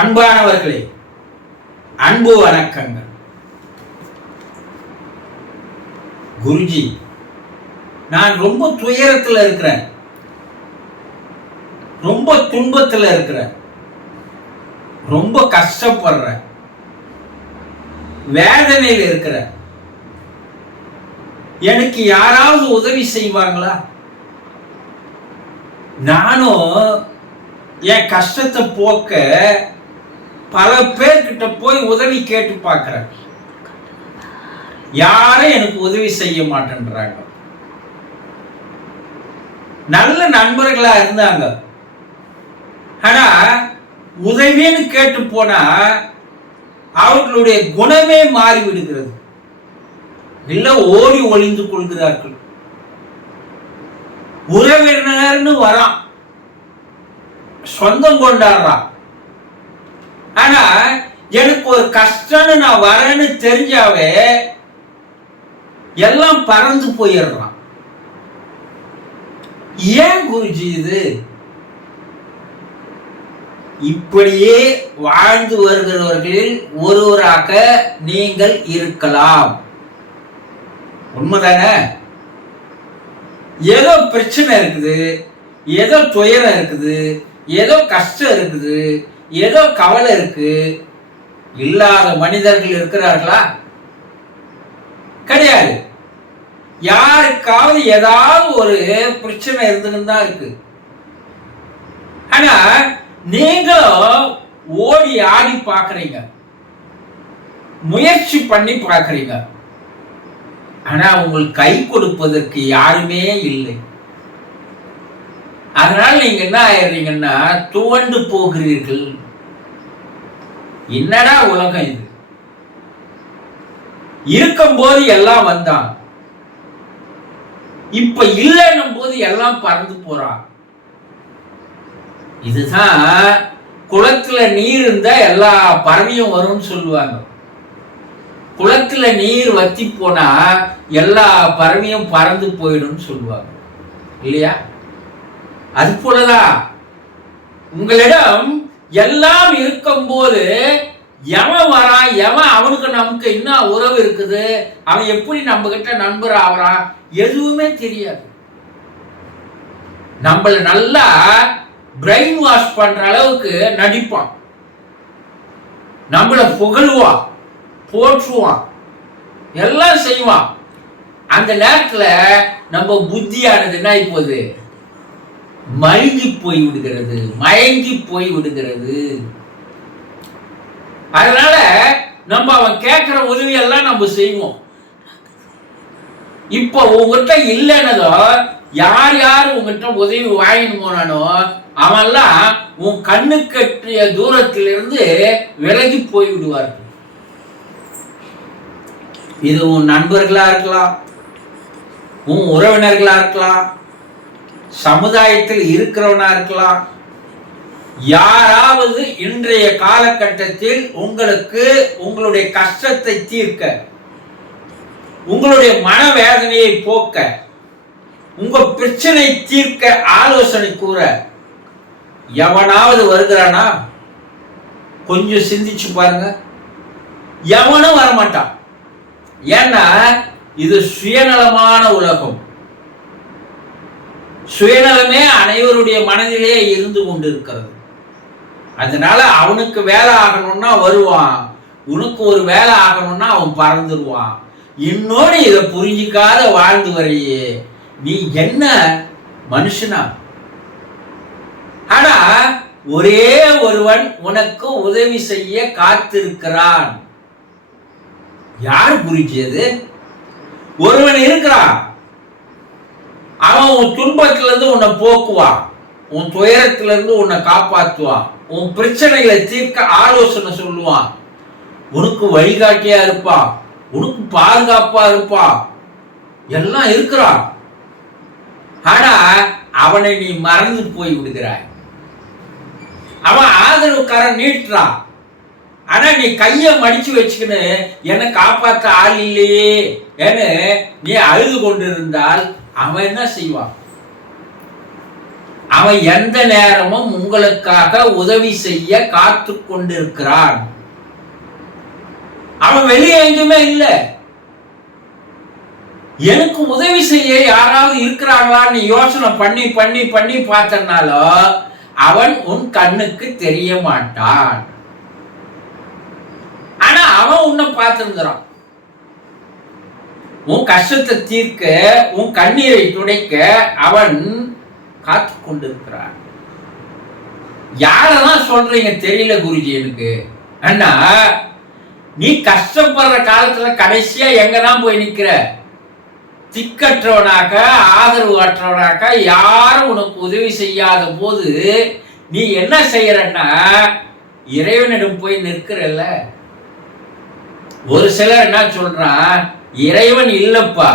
அன்பானவர்களே, அன்பு வணக்கங்கள். குருஜி, நான் ரொம்ப துயரத்தில் இருக்கிறேன், ரொம்ப துன்பத்தில் இருக்கிறேன், ரொம்ப கஷ்டப்படுறேன், வேதனையில் இருக்கிறேன். எனக்கு யாராவது உதவி செய்வாங்களா? நானும் என் கஷ்டத்தை போக்க பல பேர்கிட்ட போய் உதவி கேட்டு பார்க்கிறேன். யாரும் எனக்கு உதவி செய்ய மாட்டேன்றாங்க. நல்ல நண்பர்களா இருந்தாங்க, ஆனா உதவின்னு கேட்டு போனா அவர்களுடைய குணமே மாறிவிடுகிறது. இல்ல ஓடி ஒளிந்து கொள்கிறார்கள். உறவினர்னு வரான், சொந்தம் கொண்டாடுறான், ஆனா எனக்கு ஒரு கஷ்டம்னு நான் வரேன்னு தெரிஞ்சாவே எல்லாம் பறந்து போயிடுறான். ஏன் குருஜி இது? இப்படியே வாழ்ந்து வருகிறவர்களில் ஒருவராக நீங்கள் இருக்கலாம். உண்மைதானே? ஏதோ பிரச்சனை இருக்குது, ஏதோ துயரம் இருக்குது, ஏதோ கஷ்டம் இருக்குது, ஏதோ கவலை இருக்கு. இல்லாத மனிதர்கள் இருக்கிறார்களா? கிடையாது. யாருக்காவது ஏதாவது ஒரு பிரச்சனை இருந்துன்னு தான் இருக்கு. ஆனா நீங்களும் ஓடி ஆடி பார்க்கறீங்க, முயற்சி பண்ணி பார்க்கறீங்க, ஆனா உங்களுக்கு கை கொடுப்பதற்கு யாருமே இல்லை. அதனால நீங்க என்ன ஆயிடுறீங்கன்னா துவண்டு போகிறீர்கள். என்னடா உலகம் இது? இருக்கும் போது எல்லாம் வந்தான், இப்ப இல்லைன்னும் போது எல்லாம் பறந்து போறான். இதுதான் குளத்துல நீர் இருந்தா எல்லா பறவையும் வரும்னு சொல்லுவாங்க. குளத்துல நீர் வத்தி போனா எல்லா பறவையும் பறந்து போயிடும் சொல்லுவாங்க இல்லையா? அது போலதான் உங்களிடம் எல்லாம் இருக்கும் போது எவன் வரான், எவன் அவனுக்கு நமக்கு என்ன உறவு இருக்குது, அவன் எப்படி நம்ம கிட்ட நண்பர் ஆகிறான், எதுவுமே தெரியாது. நம்மள நல்லா பிரெயின் வாஷ் பண்ற அளவுக்கு நடிப்பான், நம்மள புகழுவான், போற்றுவான், எல்லாம் செய்வான். அந்த நேரத்துல நம்ம புத்தியானது என்ன இப்போது மயங்கி போய் விடுகிறது, மயங்கி போய் விடுகிறது. அதனால நம்ம அவன் கேட்கிற உதவி எல்லாம் நம்ம செய்வோம். இப்போ உங்ககிட்ட இல்லைன்னதோ, யார் யார் உங்ககிட்ட உதவி வாங்கிட்டு போனானோ அவன்லாம் உன் கண்ணு கட்டிய தூரத்திலிருந்து விலகி போய் விடுவார்கள். இது உன் நண்பர்களா இருக்கலாம், உன் உறவினர்களா இருக்கலாம், சமுதாயத்தில் இருக்கிறவனா இருக்கலாம். யாராவது இன்றைய காலகட்டத்தில் உங்களுக்கு உங்களுடைய கஷ்டத்தை தீர்க்க, உங்களுடைய மனவேதனையை போக்க, உங்க பிரச்சனை தீர்க்க ஆலோசனை கூற எவனாவது வருகிறானா? கொஞ்சம் சிந்திச்சு பாருங்க. எவனும் வரமாட்டான். ஏன்னா இது சுயநலமான உலகம். சுயநலமே அனைவருடைய மனதிலே இருந்து கொண்டு இருக்கிறது. அதனால அவனுக்கு வேலை ஆகணும்னா வருவான், உனக்கு ஒரு வேலை ஆகணும்னா அவன் பறந்துருவான். இன்னொன்னு இதை புரிஞ்சிக்காத வாழ்ந்து வரையே நீ என்ன மனுஷனா? ஆனா ஒரே ஒருவன் உனக்கு உதவி செய்ய காத்திருக்கிறான். யார் புரிஞ்சது? ஒருவன் இருக்கிறான், அவன் உன் துன்பத்திலிருந்து உன்னை போக்குவான், உன் துயரத்திலிருந்து உன்னை காப்பாற்றுவான், உன் பிரச்சனைகளை தீர்க்க ஆலோசனை சொல்லுவான், உனக்கு வழிகாட்டியா இருப்பான், உனக்கு பாதுகாப்பா இருப்பான், எல்லாம் இருக்கிறான். ஆனா அவனை நீ மறந்து போய் விடுகிறாய். அவன் ஆதரவுக்காரன் நீட்டுறான், ஆனா நீ கைய மடிச்சு வச்சுக்கின்னு என்னை காப்பாற்ற ஆள் இல்லையே ஏன்னு நீ அழுது கொண்டிருந்தால் அவன் என்ன செய்வான்? அவன் எந்த நேரமும் உங்களுக்காக உதவி செய்ய காத்து கொண்டிருக்கிறான். அவன் வெளியே எங்குமே இல்லை. எனக்கு உதவி செய்ய யாராவது இருக்கிறாங்களான்னு யோசனை பண்ணி பண்ணி பண்ணி பார்த்தனாலோ அவன் உன் கண்ணுக்கு தெரிய மாட்டான். ஆனா அவன் உன்னை பார்த்திருக்கிறான். உன் கஷ்டத்தை தீர்க்க, உன் கண்ணீரை துடைக்க அவன் காத்து கொண்டிருக்கிறான். யாரெல்லாம் சொல்றீங்க தெரியல குருஜி எனக்கு. அண்ணா, நீ கஷ்டப்படுற காலத்துல கடைசியா எங்கதான் போய் நிக்கிற? திக்கற்றவனாக, ஆதரவு அற்றவனாக, யாரும் உனக்கு உதவி செய்யாத போது நீ என்ன செய்யறன்னா இறைவனிடம் போய் நிற்கிறல்ல. ஒரு சிலர் என்ன சொல்றான், இறைவன் இல்லப்பா,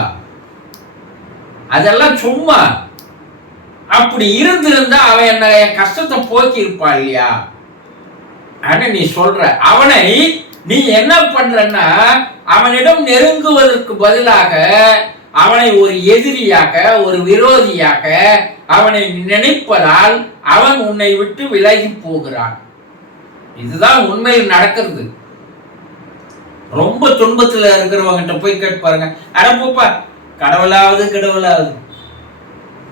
அதெல்லாம் சும்மா. அப்படி இருந்திருந்தா அவன் என்ன என் கஷ்டத்தை போக்கி இருப்பா இல்லையா? ஆனா நீ சொல்ற அவனை நீ என்ன பண்றன்னா அவனிடம் நெருங்குவதற்கு பதிலாக அவனை ஒரு எதிரியாக, ஒரு விரோதியாக அவனை நினைப்பதால் அவன் உன்னை விட்டு விலகி போகிறான். இதுதான் உண்மையில் நடக்கிறது. ரொம்ப துன்பத்துல இருக்கிறவங்கிட்ட போய் கேட்பாருங்க, அடப்போப்பா கடவுளாவது கடவுளாவது,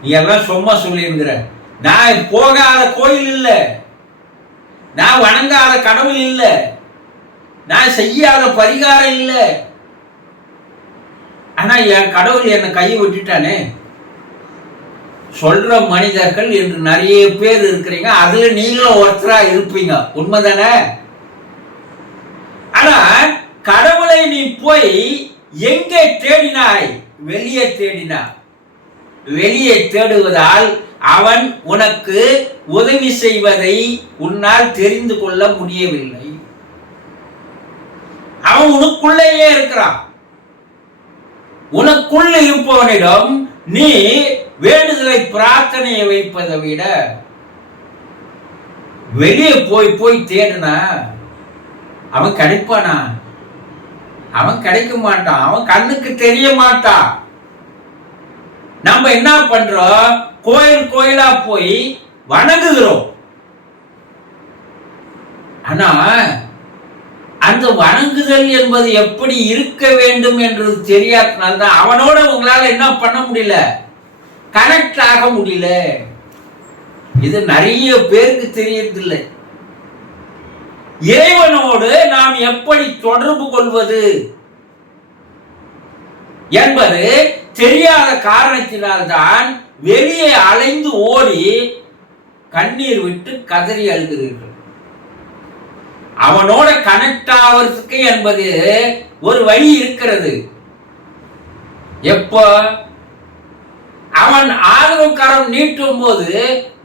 நீ எல்லாம் சும்மா சொல்லிருக்கிற. நான் போகாத கோயில் இல்லை, நான் வணங்காத கடவுள் இல்லை, நான் செய்யாத பரிகாரம் இல்லை, ஆனா என் கடவுள் என்னை கையை விட்டுட்டானே சொல்ற மனிதர்கள் என்று நிறைய பேர் இருக்கிறீங்க. அதுல நீங்களும் ஒருத்தரா இருப்பீங்க, உண்மைதானே? ஆனா கடவுளை நீ போய் எங்கே தேடினாய்? வெளியே தேடினாய். வெளியே தேடுவதால் அவன் உனக்கு உதவி செய்வதை உன்னால் தெரிந்து கொள்ள முடியவில்லை. அவன் உனக்குள்ளேயே இருக்கிறான். உனக்குள்ள இருப்பவனிடம் நீ வேண்டுதலை, பிரார்த்தனையை வைப்பதை விட வெளியே போய் போய் தேடுனா அவன் கிடைப்பானா? அவன் கிடைக்க மாட்டான். அவன் கண்ணுக்கு தெரிய மாட்டான். நம்ம என்ன பண்றோம்? கோயில் கோயிலா போய் வணங்குகிறோம். ஆனா அந்த வணங்குதல் என்பது எப்படி இருக்க வேண்டும் என்று தெரியாதனால்தான் அவனோட உங்களால என்ன பண்ண முடியல, கனெக்ட் ஆக முடியல. இது நிறைய பேருக்கு தெரியறதில்லை. இறைவனோடு நாம் எப்படி தொடர்பு கொள்வது என்பது தெரியாத காரணத்தினால்தான் வெளியே அலைந்து ஓடி கண்ணீர் விட்டு கதறி அழுகிறீர்கள். அவனோட கனெக்ட் ஆவதற்கு என்பது ஒரு வழி இருக்கிறது. எப்போ அவன் ஆதரவு கரம் நீட்டும் போது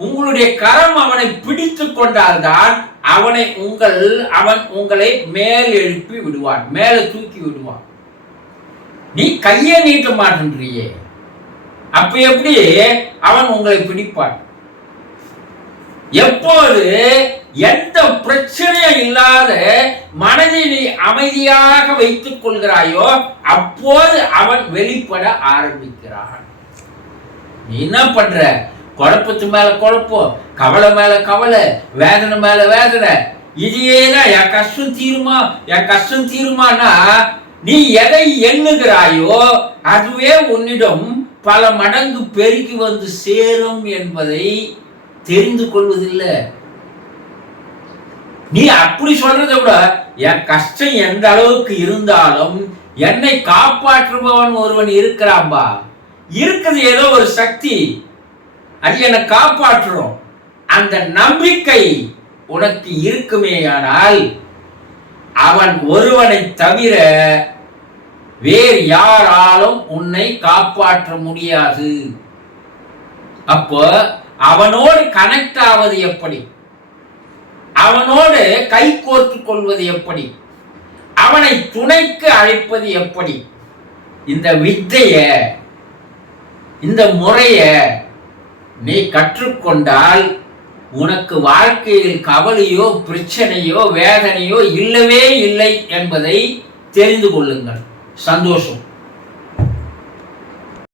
உங்களுடைய கரம் அவனை பிடித்து கொண்டால்தான் அவன் உங்களை மேல் எழுப்பி விடுவான், மேல தூக்கி விடுவான். நீ கையை நீட்ட மாட்டேன்றியே, அப்ப எப்படி அவன் உங்களை பிடிப்பான்? எப்போது எந்த பிரச்சனையும் இல்லாத மனதை நீ அமைதியாக வைத்துக் கொள்கிறாயோ அப்போது அவன் வெளிப்பட ஆரம்பிக்கிறான். நீ என்ன பண்ற? குழப்பத்து மேல குழப்பம், கவலை மேல கவலை, வேதனை மேல வேதனை. இதேதான் என் கஷ்டம் தீருமா, என் கஷ்டம் தீருமானா நீ எதை எண்ணுகிறாயோ அதுவே உன்னிடம் பல மடங்கு பெருகி வந்து சேரும் என்பதை தெரிந்து கொள்வதில்லை. நீ அப்படி சொல்றதை விட என் கஷ்டம் எந்த அளவுக்கு இருந்தாலும் என்னை காப்பாற்றுபவன் ஒருவன் இருக்கிறான்பா, இருக்குது ஏதோ ஒரு சக்தி, அது என்னை காப்பாற்றுறோம். அந்த நம்பிக்கை உனக்கு இருக்குமேயானால் அவன் ஒருவனை தவிர வேறு யாராலும் உன்னை காப்பாற்ற முடியாது. அப்போ அவனோடு கனெக்ட் ஆவது எப்படி? அவனோடு கை கோர்த்துக் கொள்வது எப்படி? அவனை துணைக்கு அழைப்பது எப்படி? இந்த வித்தைய, இந்த முறைய நீ கற்றுக்கொண்டால் உனக்கு வாழ்க்கையில் கவலையோ பிரச்சனையோ வேதனையோ இல்லவே இல்லை என்பதை தெரிந்து கொள்ளுங்கள். சந்தோஷம்.